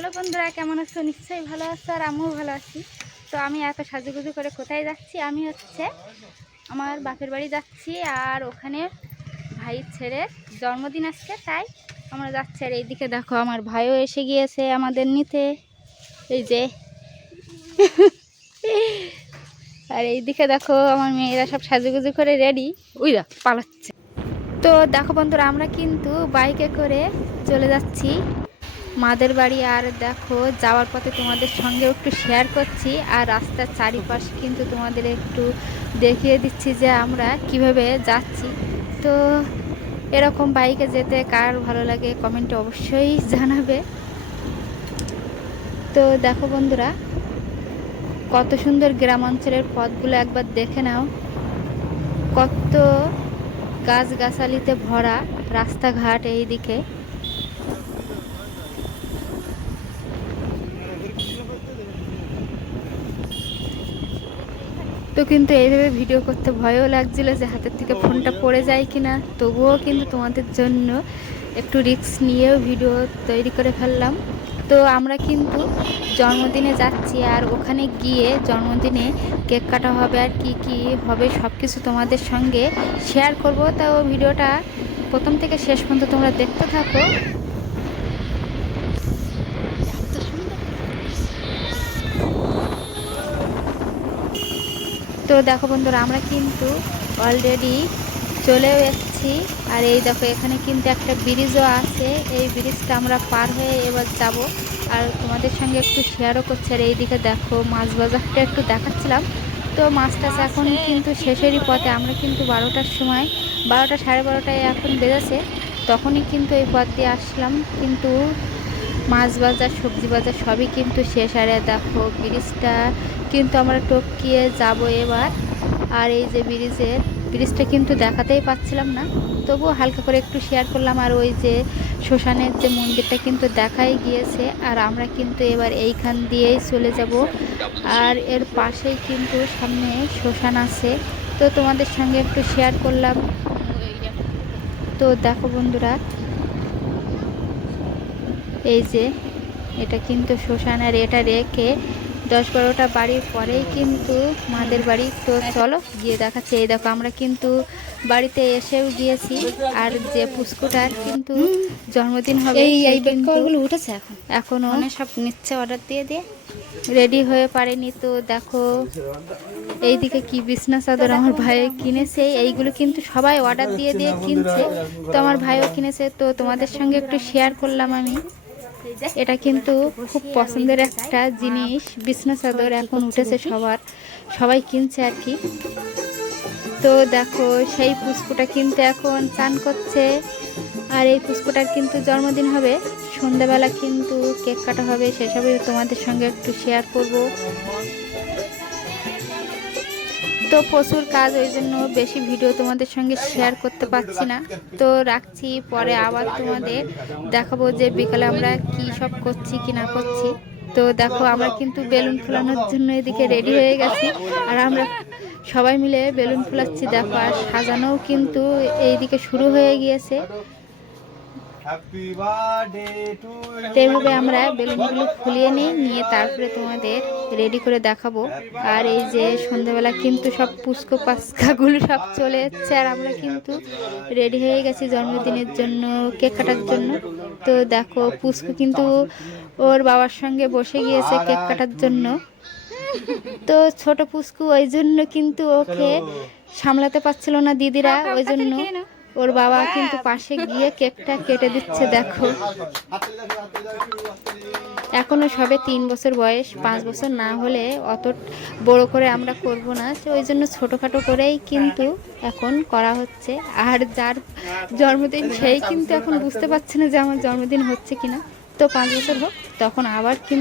Hello বন্ধুরা, কেমন আছো? নিশ্চয়ই ভালো আছো, আর আমিও ভালো আছি। তো আমি এত সাজুগুজু করে কোথায় যাচ্ছি? আমি আমার বাপের বাড়ি যাচ্ছি, আর ওখানে ভাইয়ের ছেলের জন্মদিন আজকে, তাই আমরা যাচ্ছি। আর এইদিকে দেখো আমার ভাইও এসে গিয়েছে আমাদের নিতে, এই যে। আর এইদিকে দেখো আমার মেয়েরা সব সাজুগুজু করে রেডি, উইরা পালাচ্ছে। তো দেখো বন্ধুরা, আমরা কিন্তু বাইকে করে চলে যাচ্ছি মাদের বাড়ি। আর দেখো যাওয়ার পথে তোমাদের সঙ্গে একটু শেয়ার করছি, আর রাস্তার চারিপাশ কিন্তু তোমাদের একটু দেখিয়ে দিচ্ছি যে আমরা কিভাবে যাচ্ছি। তো এরকম বাইকে যেতে কার ভালো লাগে কমেন্টে অবশ্যই জানাবে। তো দেখো বন্ধুরা, কত সুন্দর গ্রামাঞ্চলের পথগুলো একবার দেখে নাও, কত গাছগাছালিতে ভরা রাস্তাঘাট এইদিকে। তো কিন্তু এইভাবে ভিডিও করতে ভয়ও লাগছিল যে হাতের থেকে ফোনটা পড়ে যায় কিনা, তবুও কিন্তু তোমাদের জন্য একটু রিস্ক নিয়েও ভিডিও তৈরি করে ফেললাম। তো আমরা কিন্তু জন্মদিনে যাচ্ছি, আর ওখানে গিয়ে জন্মদিনে কেক কাটা হবে, আর কি কি হবে সব কিছু তোমাদের সঙ্গে শেয়ার করব। তাও ভিডিওটা প্রথম থেকে শেষ পর্যন্ত তোমরা দেখতে থাকো। তো দেখো বন্ধুরা, আমরা কিন্তু অলরেডি চলেও এসেছি। আর এই দেখো এখানে কিন্তু একটা ব্রিজও আছে, এই ব্রিজটা আমরা পার হয়ে এবার যাব, আর তোমাদের সঙ্গে একটু শেয়ারও করছি। আর এইদিকে দেখো মাছ বাজারটা একটু দেখাচ্ছিলাম। তো মাছ টাছ এখন কিন্তু শেষেরই পথে, আমরা কিন্তু 12টার সময়, 12টা সাড়ে 12টায় এখন বেজেছে, তখনই কিন্তু এই পথ দিয়ে আসলাম। কিন্তু মাছ বাজার সবজি বাজার সবই কিন্তু শেষ। আর দেখো ব্রিজটা কিন্তু আমরা টপকিয়ে যাব এবার। আর এই যে ব্রিজটা কিন্তু দেখাতেই পাচ্ছিলাম না, তবুও হালকা করে একটু শেয়ার করলাম। আর ওই যে শ্মশানের যে মন্দিরটা কিন্তু দেখাই গিয়েছে, আর আমরা কিন্তু এবার এইখান দিয়েই চলে যাব। আর এর পাশেই কিন্তু সামনে শ্মশান আছে, তো তোমাদের সঙ্গে একটু শেয়ার করলাম। তো দেখো বন্ধুরা, এই যে এটা কিন্তু শ্মশান, আর এটা রেখে 10-12টা বাড়ির পরেই কিন্তু মাদের বাড়ি। তো চলো গিয়ে দেখাচ্ছে। এই দেখো আমরা কিন্তু বাড়িতে এসেও গিয়েছি, আর যে পুস্কুটার কিন্তু জন্মদিন হবে উঠেছে, এখনো সব নিচ্ছে, অর্ডার দিয়ে দিয়ে রেডি হয়ে পারেনি। তো দেখো এইদিকে কি বিছনা চাদর আমার ভাই কিনেছে, এইগুলো কিন্তু সবাই অর্ডার দিয়ে দিয়ে কিনছে, তো আমার ভাইও কিনেছে। তো তোমাদের সঙ্গে একটু শেয়ার করলাম আমি। এটা কিন্তু খুব পছন্দের একটা জিনিস, বিছনা চাদর এখন উঠেছে সবাই কিনছে আর কি। তো দেখো সেই পুষ্পটা কিন্তু এখন চান করছে, আর এই পুষ্পটার কিন্তু জন্মদিন হবে, সন্ধ্যাবেলা কিন্তু কেক কাটা হবে, সেসবই তোমাদের সঙ্গে একটু শেয়ার করব। তো প্রচুর কাজ, ওই জন্য বেশি ভিডিও তোমাদের সঙ্গে শেয়ার করতে পারছি না। তো রাখছি, পরে আবার তোমাদের দেখাবো যে বিকালে আমরা কি সব করছি কি না করছি। তো দেখো আমরা কিন্তু বেলুন ফোলানোর জন্য এদিকে রেডি হয়ে গেছি, আর আমরা সবাই মিলে বেলুন ফোলাচ্ছি। দেখো আর সাজানোও কিন্তু এইদিকে শুরু হয়ে গিয়েছে। তো এইভাবে আমরা বেলুনগুলো ফুলিয়ে নিয়ে তারপরে তোমাদের রেডি করে দেখাবো। আর এই যে সন্ধ্যাবেলা কিন্তু সব পুস্কো পাস্কাগুলো সব চলে যাচ্ছে, আর আমরা কিন্তু রেডি হয়ে গেছি জন্মদিনের জন্য, কেক কাটার জন্য। তো দেখো পুস্কো কিন্তু ওর বাবার সঙ্গে বসে গিয়েছে কেক কাটার জন্য। তো ছোট পুস্কু, ওই জন্য কিন্তু ওকে সামলাতে পারছিল না দিদিরা, ওই জন্য ওর বাবা কিন্তু পাশে গিয়ে কেকটা কেটে দিচ্ছে। দেখো এখনো সবে 3 বছর বয়স, 5 বছর না হলে অত বড় করে আমরা করব না, ওই জন্য ছোটোখাটো করেই কিন্তু এখন করা হচ্ছে। আর যার জন্মদিন সেই কিন্তু এখন বুঝতে পারছে না যে আমার জন্মদিন হচ্ছে কিনা। তো 5 বছর হোক, তখন আবার কিন্তু